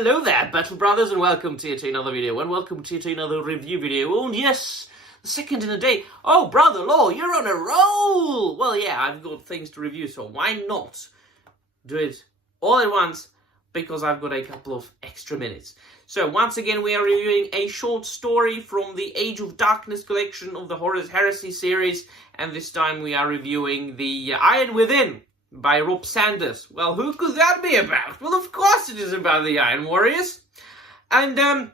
Hello there, Battle Brothers, and welcome to yet another video, and welcome to yet another review video. Oh yes, the second in a day. Oh, brother law, you're on a roll! Well, yeah, I've got things to review, so why not do it all at once? Because I've got a couple of extra minutes. So, once again, we are reviewing a short story from the Age of Darkness collection of the Horus Heresy series, and this time we are reviewing the Iron Within by Rob Sanders. Well, who could that be about? Well, of course it is about the Iron Warriors. And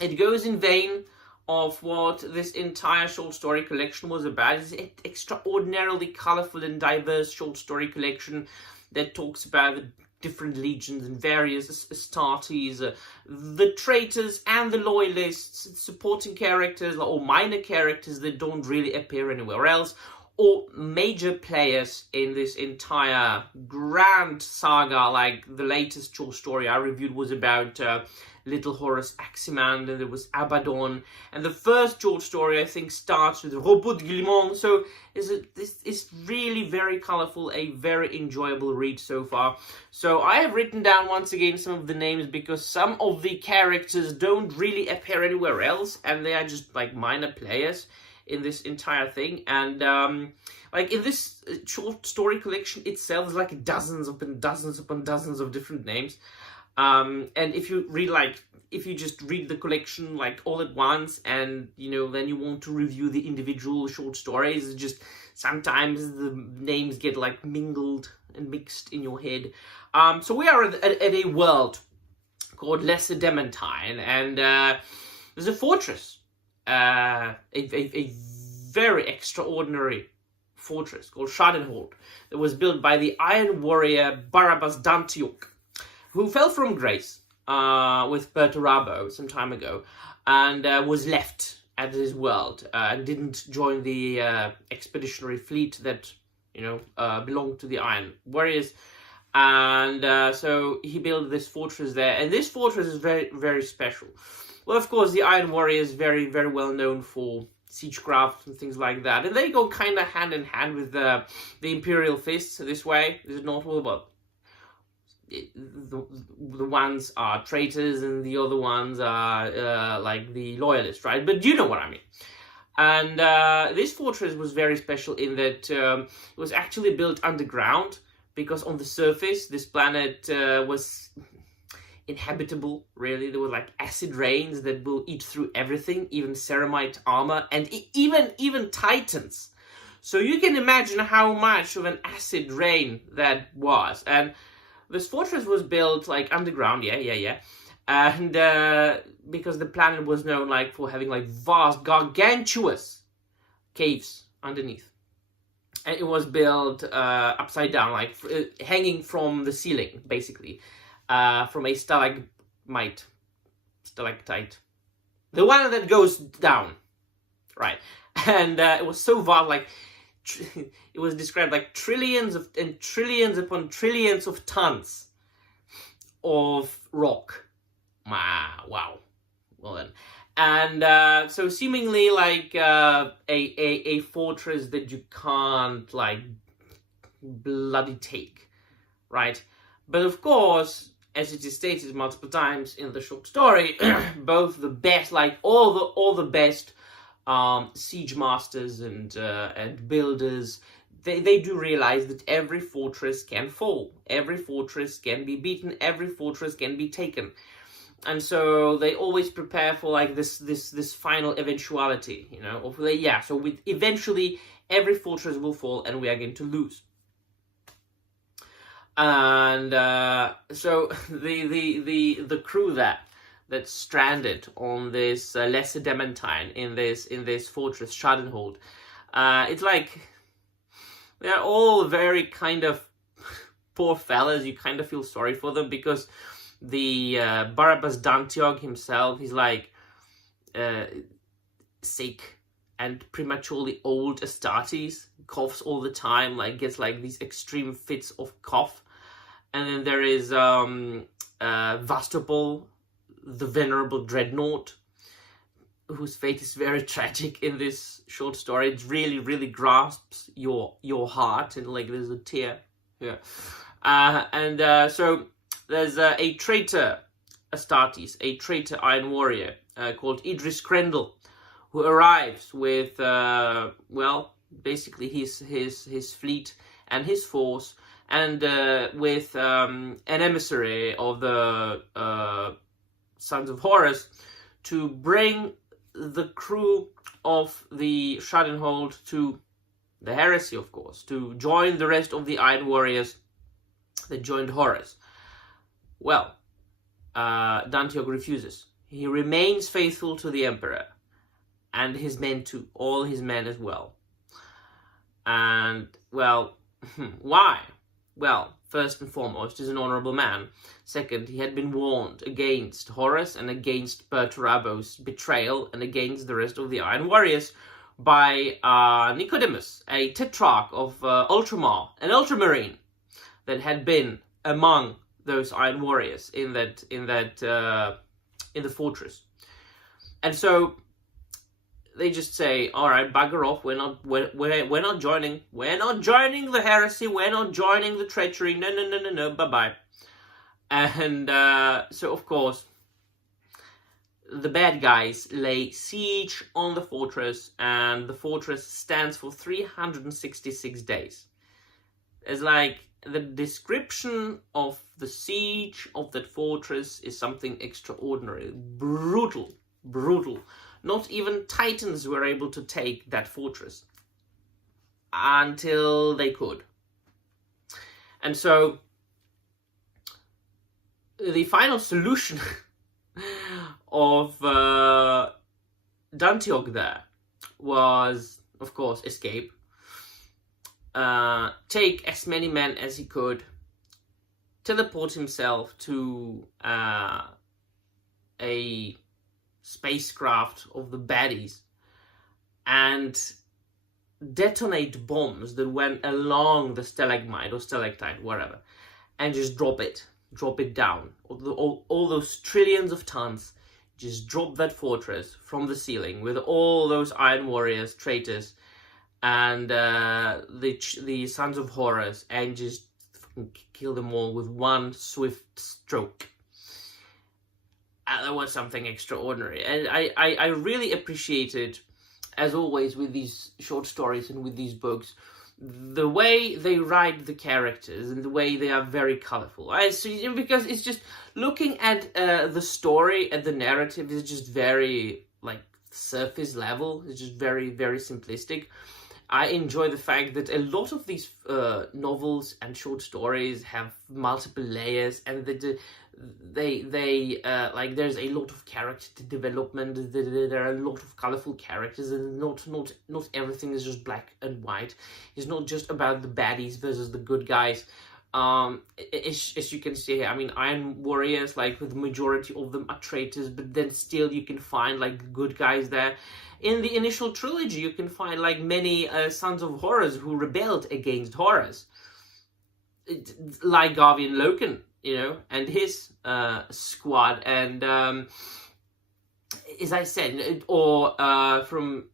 it goes in vein of what this entire short story collection was about. It's an extraordinarily colourful and diverse short story collection that talks about the different legions and various Astartes, the traitors and the loyalists, supporting characters or minor characters that don't really appear anywhere else, or major players in this entire grand saga. Like the latest short story I reviewed was about Little Horus Aximand, and there was Abaddon, and the first short story I think starts with Robot Guillemot. So this is really very colourful, a very enjoyable read so far. So I have written down once again some of the names because some of the characters don't really appear anywhere else, and they are just like minor players in this entire thing. And like in this short story collection itself, there's like dozens upon dozens upon dozens of different names. And if you read, like, if you just read the collection like all at once, and you know, then you want to review the individual short stories, it's just sometimes the names get like mingled and mixed in your head. So we are at a world called Lesser Dementine, and there's a fortress. A very extraordinary fortress called Schadenhold that was built by the Iron Warrior Barabbas Dantiuk, who fell from grace with Perturabo some time ago, and was left at his world and didn't join the expeditionary fleet that, you know, belonged to the Iron Warriors. And so he built this fortress there, and this fortress is very, very special. Well, of course, the Iron Warrior is very, very well known for siegecraft and things like that, and they go kind of hand in hand with the Imperial Fists this way. Is it not? Well, but the ones are traitors and the other ones are like the loyalists, right? But you know what I mean. And this fortress was very special in that it was actually built underground, because on the surface this planet was inhabitable, really. There were like acid rains that will eat through everything, even ceramite armor, and even titans. So you can imagine how much of an acid rain that was. And this fortress was built like underground, and because the planet was known like for having like vast, gargantuous caves underneath, and it was built upside down, like hanging from the ceiling, basically. From a stalagmite, the one that goes down, right? And it was so vast, like it was described like trillions upon trillions of tons of rock. Wow. Well then, and so seemingly like a fortress that you can't like bloody take, right? But of course, as it is stated multiple times in the short story, both the best, like all the best siege masters and builders, they do realize that every fortress can fall, every fortress can be beaten, every fortress can be taken, and so they always prepare for like this final eventuality, you know, of so with eventually every fortress will fall and we are going to lose. And so the crew that's stranded on this Lesser Dementine in this fortress Schadenhold, it's like they're all very kind of poor fellas. You kind of feel sorry for them, because the Barabbas Dantiog himself, he's like sick and prematurely old Astartes, coughs all the time, like gets like these extreme fits of cough. And then there is Vastopol, the venerable dreadnought, whose fate is very tragic in this short story. It really, really grasps your heart, and like there's a tear. Yeah. So there's a traitor Astartes, a traitor Iron Warrior called Idris Krendel, who arrives with, well, basically his fleet and his force, and with an emissary of the Sons of Horus to bring the crew of the Schadenhold to the Heresy, of course, to join the rest of the Iron Warriors that joined Horus. Well, Dantiog refuses. He remains faithful to the Emperor and his men too, all his men as well. And, well, why? Well, first and foremost, he's an honorable man. Second, he had been warned against Horus and against Perturabo's betrayal and against the rest of the Iron Warriors by Nicodemus, a tetrarch of Ultramar, an Ultramarine that had been among those Iron Warriors in the fortress. And so they just say, all right, bugger off, we're not joining the heresy, we're not joining the treachery, no, bye-bye. And so, of course, the bad guys lay siege on the fortress, and the fortress stands for 366 days. It's like the description of the siege of that fortress is something extraordinary, brutal. Not even Titans were able to take that fortress until they could. And so the final solution of Dantiog there was, of course, escape. Take as many men as he could, teleport himself to a spacecraft of the baddies, and detonate bombs that went along the stalagmite or stalactite, whatever, and just drop it down. All those trillions of tons, just drop that fortress from the ceiling with all those Iron Warriors, traitors, and the Sons of Horus, and just kill them all with one swift stroke. That was something extraordinary, and I really appreciated, as always with these short stories and with these books, the way they write the characters and the way they are very colorful. Because it's just looking at the story, at the narrative, is just very like surface level. It's just very, very simplistic. I enjoy the fact that a lot of these novels and short stories have multiple layers, and they there's a lot of character development. There are a lot of colorful characters, and not everything is just black and white. It's not just about the baddies versus the good guys. As you can see here, I mean, Iron Warriors, like, with the majority of them are traitors, but then still you can find like good guys there. In the initial trilogy, you can find like many Sons of Horus who rebelled against Horus, like Garvian Loken, and his squad, and as I said, or from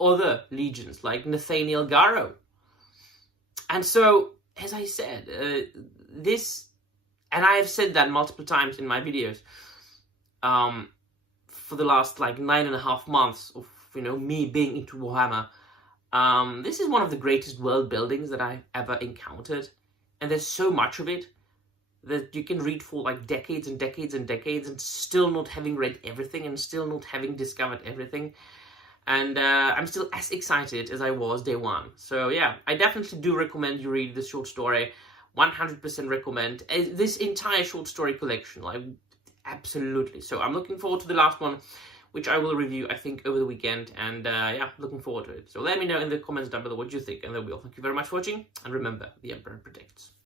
other legions like Nathaniel Garrow. And so, as I said, this, and I have said that multiple times in my videos, for the last like 9.5 months of me being into Warhammer, this is one of the greatest world buildings that I ever encountered, and there's so much of it that you can read for like decades and decades and decades, and still not having read everything, and still not having discovered everything. And I'm still as excited as I was day one. So yeah, I definitely do recommend you read this short story. 100% recommend this entire short story collection. Like, absolutely. So I'm looking forward to the last one, which I will review, I think, over the weekend. And yeah, looking forward to it. So let me know in the comments down below what you think. And that will. Thank you very much for watching. And remember, the Emperor protects.